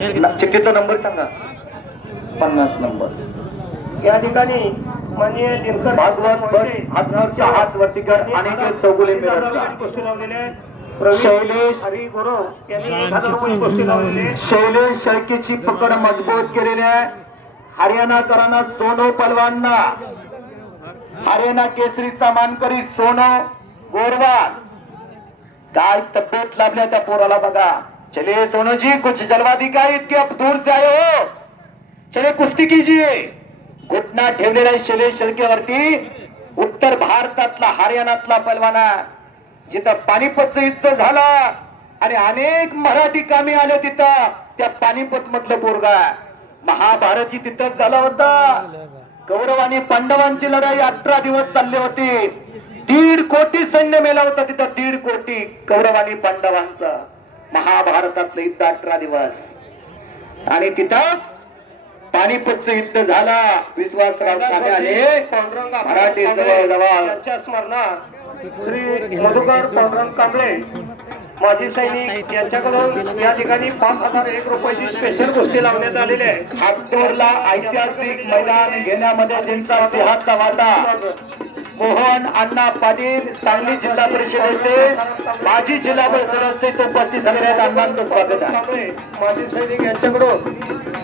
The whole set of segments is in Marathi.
चिठ्ठीचा नंबर सांगा. 50 नंबर. या ठिकाणी माननीय दिनकर भागवत हातवरच्या हात वरती कर आणि चौगुले मिळाला. गोष्टी लावलेल्या आहेत. शैलेश हरी गुरव यांनी 1000 रुपये गोष्टी लावलेले. शैलेश शेळकेची पकड मजबूत केलेली आहे. हरियाणाकरांना सोनो पलवानना हरियाणा केसरीचा मानकरी सोनो गोरवाल. काय तब्येत लाभल्या त्या पोराला बघा. चलिए सोनू जी कुछ जलवा दिखाई कि अब दूर से आए हो. चले कुस्ती कीजिए. घुटना ठेवलेला आहे शैलेश शेळकेवरती. उत्तर भारतातला हरियाणातला पलवाना जिथं पानिपतचं युद्ध झाला आणि अनेक मराठी कामी आले तिथं त्या पानिपत मधलं पोरगा. महाभारत ही तिथंच झाला होता. कौरव आणि पांडवांची लढाई 18 दिवस चालली होती. 1.5 कोटी सैन्य मेला होता तिथं. 1.5 कोटी कौरव आणि पांडवांचं महाभारतातलं युद्ध 18 दिवस. आणि तिथं पानिपतचं युद्ध झाला. विश्वासराव साने आले मराठी जवळ यांच्या स्मरणार्थ श्री मधुकर पांडुरंग कांबळे माजी सैनिक यांच्याकडून या ठिकाणी 5001 रुपयाची स्पेशल गोष्टी लावण्यात आलेली आहे. हातूरला ऐतिहासिक मैदान घेण्यामध्ये ज्यांचा देहाचा वाटा मोहन अण्णा पाटील सांगली जिल्हा परिषदेचे माजी जिल्हा परिषद सदस्य उपस्थित झालेले आहेत. अण्णांचं स्वागत आहे. माजी सैनिक यांच्याकडून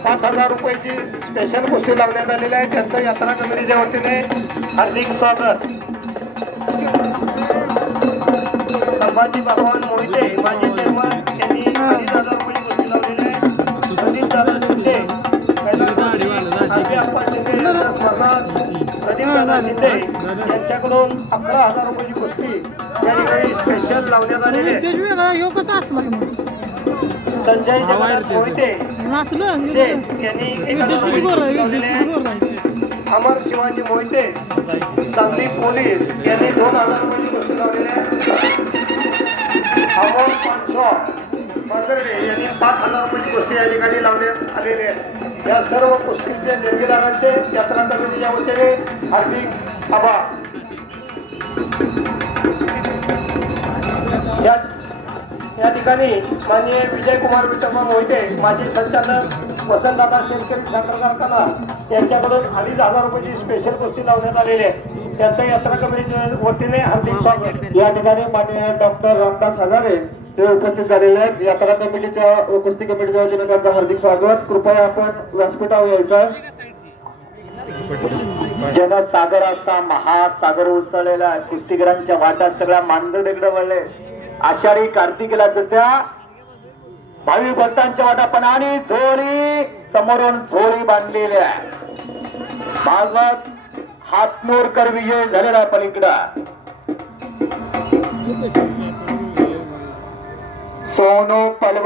5000 रुपयाची स्पेशल गोष्टी लावण्यात आलेल्या आहेत. त्यांचं यात्रा कमिटीच्या वतीने हार्दिक स्वागत. संभाजी भगवान मोहिते माजी चेअरमन यांनी 2,500 रुपयाची गोष्टी लावलेली आहे. प्रदीप दादा शिंदे प्रदीप दादा शिंदे यांच्याकडून 11,000 रुपयाची गोष्टी या ठिकाणी स्पेशल लावण्यात आलेली आहे. संजय जगन्नाथ मोहिते यांनी 1,000 रुपये लावलेले आहे. अमर शिवाजी मोहिते सांगली पोलीस यांनी 2,000 रुपयाची गोष्टी लावलेली आहे. अमोल पानसो मांजर्डे यांनी 5,000 रुपयाची गोष्टी या ठिकाणी लावण्यात आलेली आहे. या सर्व कुस्तीचे देणगीदारांचे यात्रा कमिटीच्या वतीने हार्दिक आभार. या ठिकाणी माननीय विजयकुमार विठ्ठल मोहिते माजी संचालक वसंतदादा शेतकरी साखर कारखाना यांच्याकडून 2,500 रुपयाची स्पेशल गोष्टी लावण्यात आलेली आहे. त्यांच्या यात्रा कमिटीच्या वतीने हार्दिक स्वागत. या ठिकाणी माननीय डॉक्टर रामदास हजारे ते उपस्थित झालेले आहेत. यात्रा कमिटीच्या कुस्ती कमिटीच्या वतीने त्यांचं हार्दिक स्वागत. कृपया आपण व्यासपीठावर यायचं. जनसागराचा महासागर उसळलेला कुस्तीगरांच्या वाटात सगळ्या मांजरडेकडे वळले. आषाढी कार्तिकीला जसं भावी भक्तांच्या वाटा आणि झोळी समोरून झोळी बांधलेली आहे. भागवत हातनूरकर विजय झालेला पलीकडं. सोनो पलवान